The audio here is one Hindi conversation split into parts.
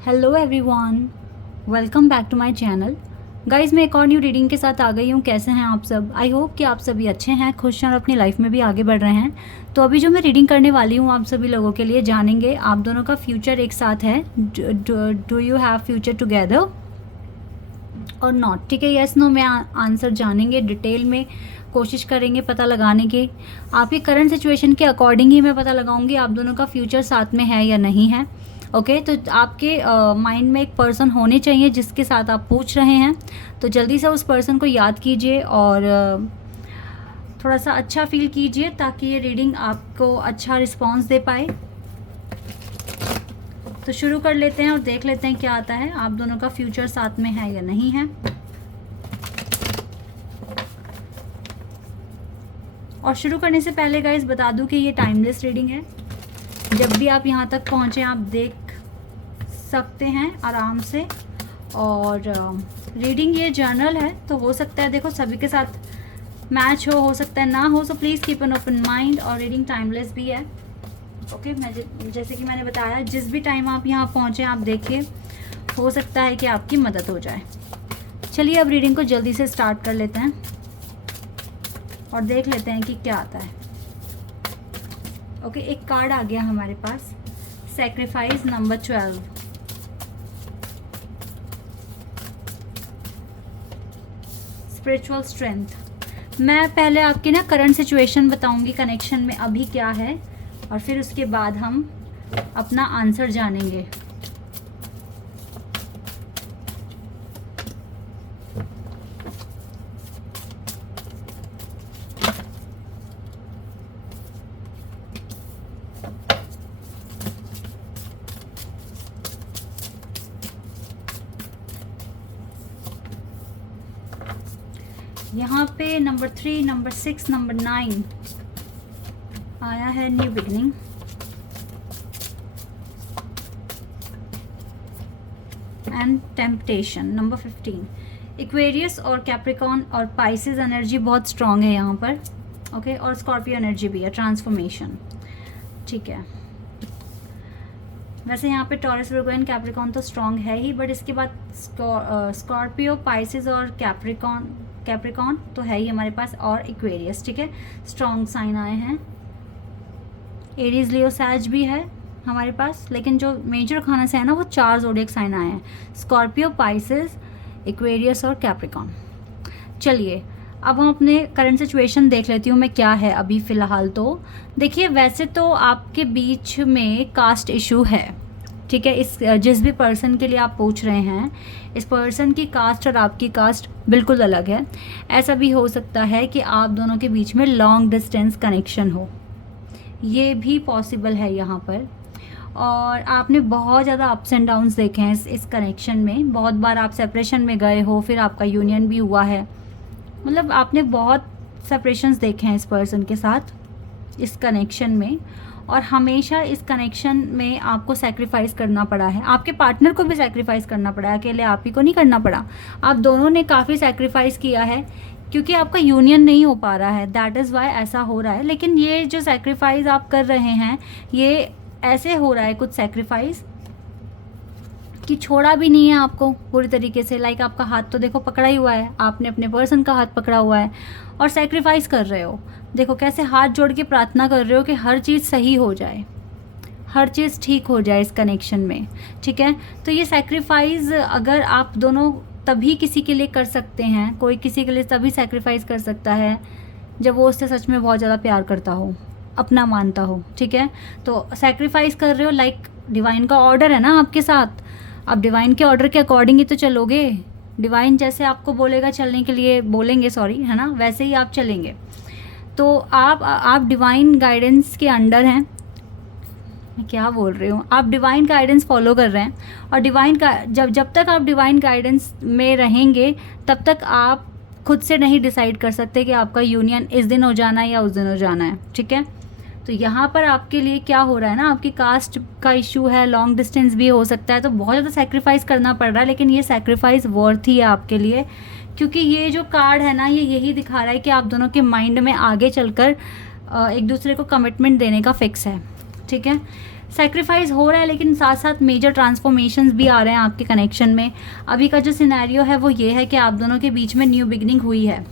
Hello everyone, welcome back to my channel. Guys, मैं एक और न्यू रीडिंग के साथ आ गई हूँ। कैसे हैं आप सब? आई होप कि आप सभी अच्छे हैं, खुश हैं और अपनी लाइफ में भी आगे बढ़ रहे हैं। तो अभी जो मैं रीडिंग करने वाली हूँ आप सभी लोगों के लिए, जानेंगे आप दोनों का फ्यूचर एक साथ है। Do you have future together और नॉट? ठीक है, यस नो में आंसर जानेंगे, डिटेल में कोशिश करेंगे पता लगाने की। आपकी करंट सिचुएशन के अकॉर्डिंग ही मैं पता लगाऊंगी आप दोनों का फ्यूचर साथ में है या नहीं है। ओके, तो आपके माइंड में एक पर्सन होने चाहिए जिसके साथ आप पूछ रहे हैं। तो जल्दी से उस पर्सन को याद कीजिए और थोड़ा सा अच्छा फील कीजिए ताकि ये रीडिंग आपको अच्छा रिस्पॉन्स दे पाए। तो शुरू कर लेते हैं और देख लेते हैं क्या आता है, आप दोनों का फ्यूचर साथ में है या नहीं है। और शुरू करने से पहले गाइस बता दूं कि ये टाइमलेस रीडिंग है। जब भी आप यहाँ तक पहुँचे आप देख सकते हैं आराम से। और रीडिंग ये जर्नल है तो हो सकता है देखो सभी के साथ मैच हो सकता है ना हो। So please keep an open mind. और रीडिंग टाइमलेस भी है। ओके, मैं जैसे कि मैंने बताया जिस भी टाइम आप यहाँ पहुँचे आप देखिए, हो सकता है कि आपकी मदद हो जाए। चलिए अब रीडिंग को जल्दी से स्टार्ट कर लेते हैं और देख लेते हैं कि क्या आता है। ओके, एक कार्ड आ गया हमारे पास, सैक्रिफाइस नंबर 12। Spiritual strength. मैं पहले आपकी ना करंट सिचुएशन बताऊंगी कनेक्शन में अभी क्या है, और फिर उसके बाद हम अपना आंसर जानेंगे। यहाँ पे नंबर 3, नंबर 6, नंबर 9 आया है, new beginning. And temptation number 15। Aquarius और कैप्रिकॉन और पाइसेस एनर्जी बहुत स्ट्रांग है यहाँ पर। ओके, और स्कॉर्पियो एनर्जी भी है, ट्रांसफॉर्मेशन। ठीक है, वैसे यहाँ पे टॉरस, वर्गो एंड कैप्रिकॉन तो स्ट्रांग है ही, बट इसके बाद स्कॉर्पियो, पाइसेस और कैप्रिकॉन तो है ही हमारे पास, और इक्वेरियस। ठीक है, स्ट्रांग साइन आए हैं। एरीज, लियो, सैज भी है हमारे पास, लेकिन जो मेजर खाना से है ना वो 4 ज़ोडिएक साइन आए हैं, स्कॉर्पियो, पाइसेस, इक्वेरियस और कैप्रिकॉन। चलिए अब हम अपने करंट सिचुएशन देख लेती हूँ मैं क्या है अभी फ़िलहाल। तो देखिए, वैसे तो आपके बीच में कास्ट इशू है। ठीक है, इस जिस भी पर्सन के लिए आप पूछ रहे हैं, इस पर्सन की कास्ट और आपकी कास्ट बिल्कुल अलग है। ऐसा भी हो सकता है कि आप दोनों के बीच में लॉन्ग डिस्टेंस कनेक्शन हो, ये भी पॉसिबल है यहाँ पर। और आपने बहुत ज़्यादा अप्स एंड डाउन्स देखे हैं इस कनेक्शन में। बहुत बार आप सेपरेशन में गए हो, फिर आपका यूनियन भी हुआ है। मतलब आपने बहुत सेपरेशंस देखे हैं इस पर्सन के साथ इस कनेक्शन में, और हमेशा इस कनेक्शन में आपको सैक्रिफाइस करना पड़ा है। आपके पार्टनर को भी सैक्रिफाइस करना पड़ा है, अकेले आप ही को नहीं करना पड़ा। आप दोनों ने काफ़ी सैक्रिफाइस किया है क्योंकि आपका यूनियन नहीं हो पा रहा है, दैट इज़ वाई ऐसा हो रहा है। लेकिन ये जो सैक्रिफाइस आप कर रहे हैं ये ऐसे हो रहा है कुछ सैक्रिफाइस कि छोड़ा भी नहीं है आपको पूरी तरीके से। लाइक आपका हाथ तो देखो पकड़ा ही हुआ है, आपने अपने पर्सन का हाथ पकड़ा हुआ है और सैक्रिफाइस कर रहे हो। देखो कैसे हाथ जोड़ के प्रार्थना कर रहे हो कि हर चीज़ सही हो जाए, हर चीज़ ठीक हो जाए इस कनेक्शन में। ठीक है, तो ये सैक्रिफाइस अगर आप दोनों तभी किसी के लिए कर सकते हैं, कोई किसी के लिए तभी सैक्रिफाइस कर सकता है जब वो उससे सच में बहुत ज़्यादा प्यार करता हो, अपना मानता हो। ठीक है, तो सैक्रिफाइस कर रहे हो, लाइक डिवाइन का ऑर्डर है ना आपके साथ। आप डिवाइन के ऑर्डर के अकॉर्डिंग ही तो चलोगे। डिवाइन जैसे आपको बोलेगा चलने के लिए, बोलेंगे सॉरी, है ना, वैसे ही आप चलेंगे। तो आप डिवाइन गाइडेंस के अंडर हैं। मैं क्या बोल रही हूँ, आप डिवाइन गाइडेंस फॉलो कर रहे हैं। और डिवाइन का जब तक आप डिवाइन गाइडेंस में रहेंगे तब तक आप खुद से नहीं डिसाइड कर सकते कि आपका यूनियन इस दिन हो जाना है या उस दिन हो जाना है। ठीक है, तो यहाँ पर आपके लिए क्या हो रहा है ना, आपकी कास्ट का इशू है, लॉन्ग डिस्टेंस भी हो सकता है, तो बहुत ज़्यादा सेक्रीफाइस करना पड़ रहा है। लेकिन ये सेक्रीफाइस वर्थ ही है आपके लिए, क्योंकि ये जो कार्ड है ना ये यही दिखा रहा है कि आप दोनों के माइंड में आगे चलकर एक दूसरे को कमिटमेंट देने का फिक्स है। ठीक है, सेक्रीफाइस हो रहा है, लेकिन साथ साथ मेजर ट्रांसफॉर्मेशंस भी आ रहे हैं आपके कनेक्शन में। अभी का जो सिनेरियो है वो ये है कि आप दोनों के बीच में न्यू बिगनिंग हुई है,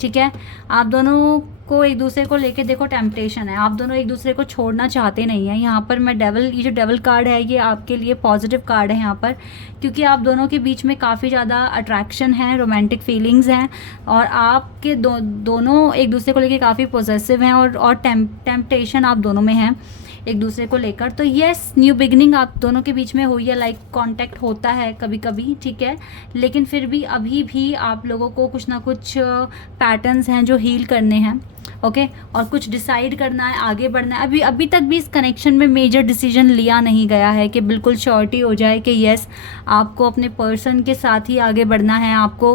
ठीक है। आप दोनों को एक दूसरे को लेके देखो टेम्पटेशन है, आप दोनों एक दूसरे को छोड़ना चाहते नहीं हैं। यहाँ पर मैं डेवल, ये जो डेवल कार्ड है ये आपके लिए पॉजिटिव कार्ड है यहाँ पर, क्योंकि आप दोनों के बीच में काफ़ी ज़्यादा अट्रैक्शन है, रोमांटिक फीलिंग्स हैं, और आपके दोनों एक दूसरे को लेके काफ़ी पॉजिटिव हैं, और टेम्पटेशन आप दोनों में है एक दूसरे को लेकर। तो येस, न्यू बिगनिंग आप दोनों के बीच में हुई है, लाइक कांटेक्ट होता है कभी कभी, ठीक है, लेकिन फिर भी अभी भी आप लोगों को कुछ ना कुछ पैटर्न्स हैं जो हील करने हैं, ओके, और कुछ डिसाइड करना है, आगे बढ़ना है। अभी तक भी इस कनेक्शन में मेजर डिसीजन लिया नहीं गया है कि बिल्कुल श्योरिटी हो जाए कि येस आपको अपने पर्सन के साथ ही आगे बढ़ना है। आपको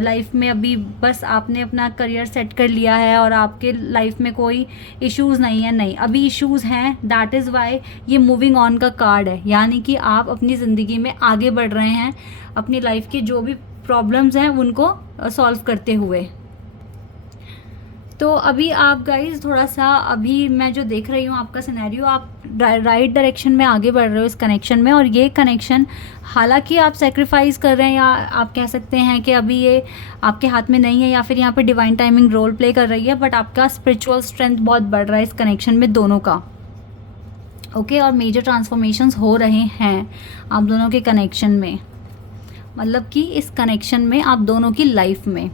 लाइफ में अभी बस आपने अपना करियर सेट कर लिया है और आपके लाइफ में कोई इश्यूज़ नहीं है, नहीं, अभी इश्यूज़ हैं। दैट इज़ वाई ये मूविंग ऑन का कार्ड है, यानी कि आप अपनी ज़िंदगी में आगे बढ़ रहे हैं, अपनी लाइफ की जो भी प्रॉब्लम्स हैं उनको सॉल्व करते हुए। तो अभी आप गाइज थोड़ा सा, अभी मैं जो देख रही हूँ आपका सिनेरियो, आप राइट डायरेक्शन में आगे बढ़ रहे हो इस कनेक्शन में। और ये कनेक्शन हालांकि आप सेक्रीफाइस कर रहे हैं, या आप कह सकते हैं कि अभी ये आपके हाथ में नहीं है, या फिर यहाँ पे डिवाइन टाइमिंग रोल प्ले कर रही है, बट आपका स्पिरिचुअल स्ट्रेंथ बहुत बढ़ रहा है इस कनेक्शन में दोनों का, ओके। और मेजर ट्रांसफॉर्मेशंस हो रहे हैं आप दोनों के कनेक्शन में, मतलब कि इस कनेक्शन में आप दोनों की लाइफ में।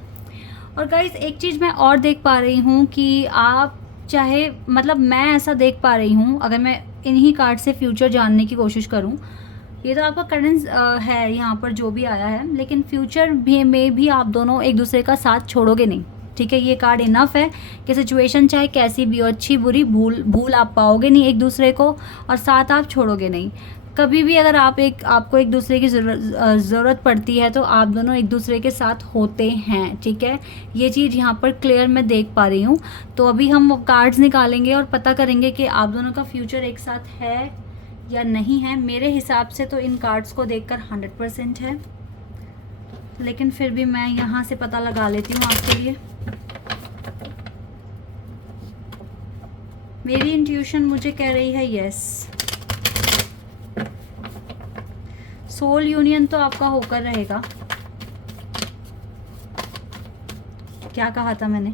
और गाइज एक चीज़ मैं और देख पा रही हूँ कि आप चाहे, मतलब मैं ऐसा देख पा रही हूँ, अगर मैं इन्हीं कार्ड से फ्यूचर जानने की कोशिश करूँ, ये तो आपका करंट है यहाँ पर जो भी आया है, लेकिन फ्यूचर में भी आप दोनों एक दूसरे का साथ छोड़ोगे नहीं, ठीक है। ये कार्ड इनफ है कि सिचुएशन चाहे कैसी भी हो, अच्छी बुरी, भूल आप पाओगे नहीं एक दूसरे को, और साथ आप छोड़ोगे नहीं कभी भी। अगर आपको एक दूसरे की ज़रूरत पड़ती है तो आप दोनों एक दूसरे के साथ होते हैं, ठीक है। ये चीज़ यहाँ पर क्लियर मैं देख पा रही हूँ। तो अभी हम कार्ड्स निकालेंगे और पता करेंगे कि आप दोनों का फ्यूचर एक साथ है या नहीं है। मेरे हिसाब से तो इन कार्ड्स को देखकर 100% है, लेकिन फिर भी मैं यहाँ से पता लगा लेती हूँ आपके लिए। मेरी इंट्यूशन मुझे कह रही है यस, सोल यूनियन तो आपका होकर रहेगा। क्या कहा था मैंने,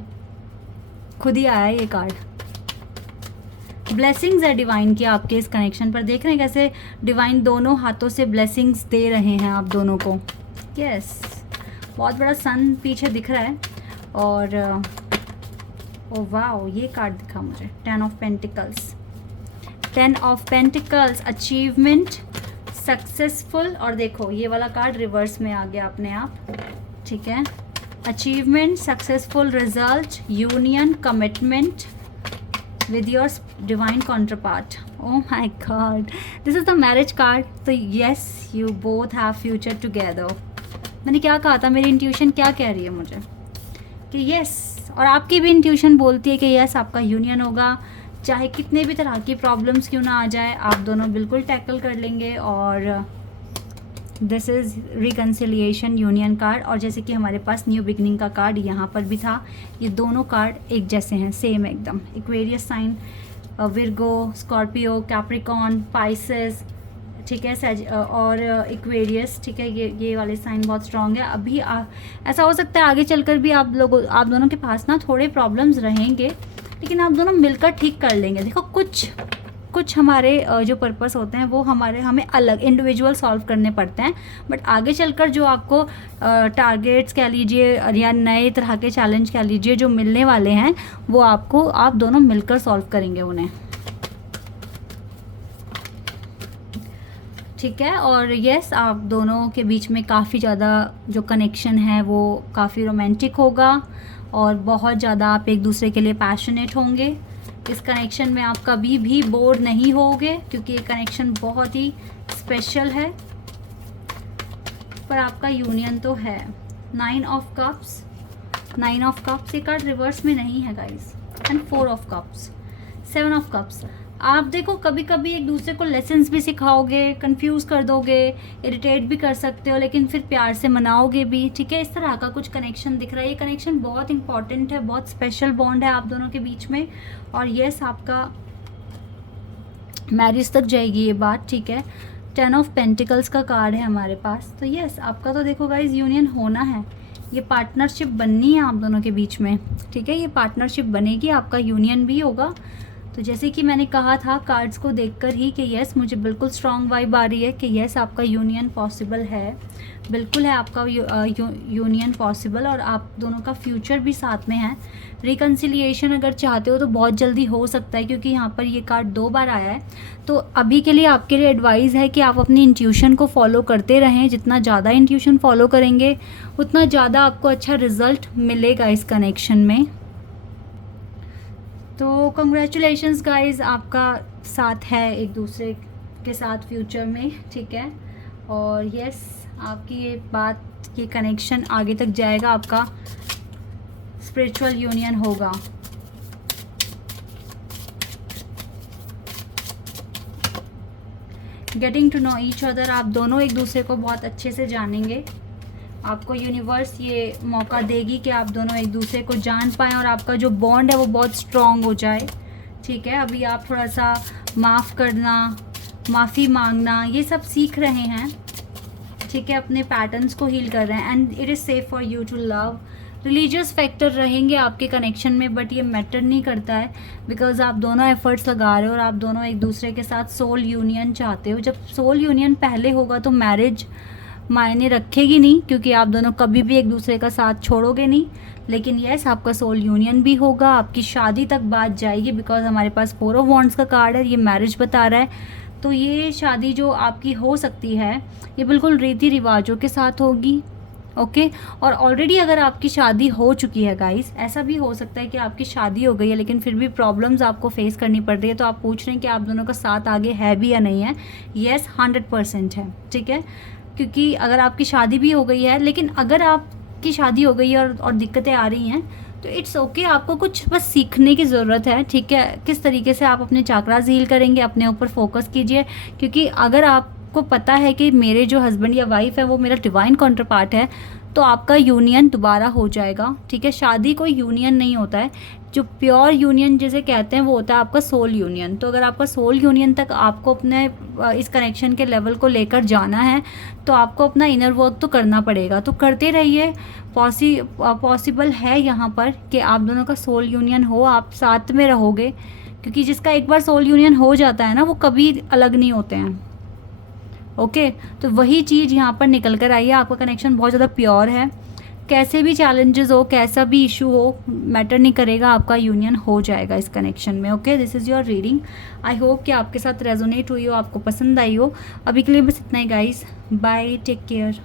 खुद ही आया ये कार्ड। ब्लेसिंग्स है डिवाइन की आपके इस कनेक्शन पर, देख रहे हैं कैसे डिवाइन दोनों हाथों से ब्लेसिंग्स दे रहे हैं आप दोनों को। यस, बहुत बड़ा सन पीछे दिख रहा है, और ओ वाओ, ये कार्ड दिखा मुझे, 10 of pentacles. 10 of pentacles, achievement, successful, और देखो ये वाला कार्ड रिवर्स में आ गया अपने आप, ठीक है। Achievement, successful result, union, commitment with your divine counterpart. Oh my god, this is the marriage card. तो yes, you both have future together. मैंने क्या कहा था, मेरी इंट्यूशन क्या कह रही है मुझे कि यस, और आपकी भी इंट्यूशन बोलती है कि यस आपका यूनियन होगा, चाहे कितने भी तरह की प्रॉब्लम्स क्यों ना आ जाए, आप दोनों बिल्कुल टैकल कर लेंगे। और this is reconciliation union card. और जैसे कि हमारे पास न्यू बिगनिंग का कार्ड यहाँ पर भी था, ये दोनों कार्ड एक जैसे हैं, सेम एकदम। Aquarius sign, Virgo, Scorpio, Capricorn, Pisces, ठीक है, और एक्वेरियस, ठीक है। ये वाले साइन बहुत स्ट्रांग है। अभी ऐसा हो सकता है आगे चलकर भी आप दोनों के पास ना थोड़े प्रॉब्लम्स रहेंगे, लेकिन आप दोनों मिलकर ठीक कर लेंगे। देखो कुछ हमारे जो पर्पस होते हैं वो हमें अलग इंडिविजुअल सॉल्व करने पड़ते हैं, बट आगे चलकर जो आपको टारगेट्स कह लीजिए या नए तरह के चैलेंज कह लीजिए जो मिलने वाले हैं, वो आप दोनों मिलकर सॉल्व करेंगे उन्हें, ठीक है। और यस, आप दोनों के बीच में काफ़ी ज़्यादा जो कनेक्शन है वो काफ़ी रोमांटिक होगा, और बहुत ज़्यादा आप एक दूसरे के लिए पैशनेट होंगे। इस कनेक्शन में आप कभी भी बोर नहीं होगे, क्योंकि ये कनेक्शन बहुत ही स्पेशल है। पर आपका यूनियन तो है। 9 ऑफ कप्स, 9 ऑफ कप्स, ये कार्ड रिवर्स में नहीं है guys, and 4 of cups, 7 of cups. आप देखो कभी कभी एक दूसरे को लेसन्स भी सिखाओगे, कंफ्यूज कर दोगे, इरिटेट भी कर सकते हो, लेकिन फिर प्यार से मनाओगे भी, ठीक है। इस तरह का कुछ कनेक्शन दिख रहा है। ये कनेक्शन बहुत इंपॉर्टेंट है, बहुत स्पेशल बॉन्ड है आप दोनों के बीच में। और यस, आपका मैरिज तक जाएगी ये बात, ठीक है। 10 ऑफ पेंटिकल्स का कार्ड है हमारे पास। तो यस, आपका तो देखो गाइज यूनियन होना है, ये पार्टनरशिप बननी है आप दोनों के बीच में, ठीक है। ये पार्टनरशिप बनेगी, आपका यूनियन भी होगा। तो जैसे कि मैंने कहा था कार्ड्स को देखकर ही कि यस, मुझे बिल्कुल स्ट्रॉन्ग वाइब आ रही है कि यस आपका यूनियन पॉसिबल है, बिल्कुल है आपका यूनियन पॉसिबल, और आप दोनों का फ्यूचर भी साथ में है। रिकन्सिलिएशन अगर चाहते हो तो बहुत जल्दी हो सकता है, क्योंकि यहाँ पर ये कार्ड 2 बार आया है। तो अभी के लिए आपके लिए एडवाइस है कि आप अपनी इंट्यूशन को फॉलो करते रहें। जितना ज़्यादा इंट्यूशन फॉलो करेंगे उतना ज़्यादा आपको अच्छा रिजल्ट मिलेगा इस कनेक्शन में। तो कंग्रेचुलेशंस गाइस, आपका साथ है एक दूसरे के साथ फ्यूचर में, ठीक है। और यस, आपकी ये बात, ये कनेक्शन आगे तक जाएगा, आपका स्पिरिचुअल यूनियन होगा। Getting to know each other, आप दोनों एक दूसरे को बहुत अच्छे से जानेंगे। आपको यूनिवर्स ये मौका देगी कि आप दोनों एक दूसरे को जान पाएँ और आपका जो बॉन्ड है वो बहुत स्ट्रॉन्ग हो जाए, ठीक है। अभी आप थोड़ा सा माफ़ करना, माफ़ी मांगना, ये सब सीख रहे हैं, ठीक है। अपने पैटर्न्स को हील कर रहे हैं। And it is safe for you to love. Religious factor रहेंगे आपके कनेक्शन में, बट ये मैटर नहीं करता है, बिकॉज आप दोनों एफर्ट्स लगा रहे हो और आप दोनों एक दूसरे के साथ सोल यूनियन चाहते हो। जब सोल यूनियन पहले होगा तो मैरिज मायने रखेगी नहीं, क्योंकि आप दोनों कभी भी एक दूसरे का साथ छोड़ोगे नहीं। लेकिन यस, आपका सोल यूनियन भी होगा, आपकी शादी तक बात जाएगी, बिकॉज हमारे पास 4 ऑफ वॉन्ड्स का कार्ड है, ये मैरिज बता रहा है। तो ये शादी जो आपकी हो सकती है ये बिल्कुल रीति रिवाजों के साथ होगी, ओके। और ऑलरेडी अगर आपकी शादी हो चुकी है गाइस, ऐसा भी हो सकता है कि आपकी शादी हो गई है लेकिन फिर भी प्रॉब्लम्स आपको फेस करनी पड़ रही है, तो आप पूछ रहे हैं कि आप दोनों का साथ आगे है भी या नहीं है। यस, 100% है, ठीक है। क्योंकि अगर आपकी शादी भी हो गई है, लेकिन अगर आपकी शादी हो गई है और दिक्कतें आ रही हैं तो इट्स ओके, आपको कुछ बस सीखने की ज़रूरत है, ठीक है। किस तरीके से आप अपने चाक्रास हील करेंगे, अपने ऊपर फोकस कीजिए। क्योंकि अगर आपको पता है कि मेरे जो हस्बैंड या वाइफ है वो मेरा डिवाइन काउंटर पार्ट है, तो आपका यूनियन दोबारा हो जाएगा, ठीक है। शादी कोई यूनियन नहीं होता है, जो प्योर यूनियन जिसे कहते हैं वो होता है आपका सोल यूनियन। तो अगर आपका सोल यूनियन तक आपको अपने इस कनेक्शन के लेवल को लेकर जाना है तो आपको अपना इनर वर्क तो करना पड़ेगा। तो करते रहिए, पॉसिबल है यहाँ पर कि आप दोनों का सोल यूनियन हो, आप साथ में रहोगे। क्योंकि जिसका एक बार सोल यूनियन हो जाता है ना, वो कभी अलग नहीं होते हैं, ओके। तो वही चीज़ यहाँ पर निकल कर आई है, आपका कनेक्शन बहुत ज़्यादा प्योर है। कैसे भी चैलेंजेस हो, कैसा भी इशू हो, मैटर नहीं करेगा, आपका यूनियन हो जाएगा इस कनेक्शन में, okay. This is your reading. I hope कि आपके साथ रेजोनेट हुई हो, आपको पसंद आई हो। अभी के लिए बस इतना ही गाइस, बाय, टेक केयर।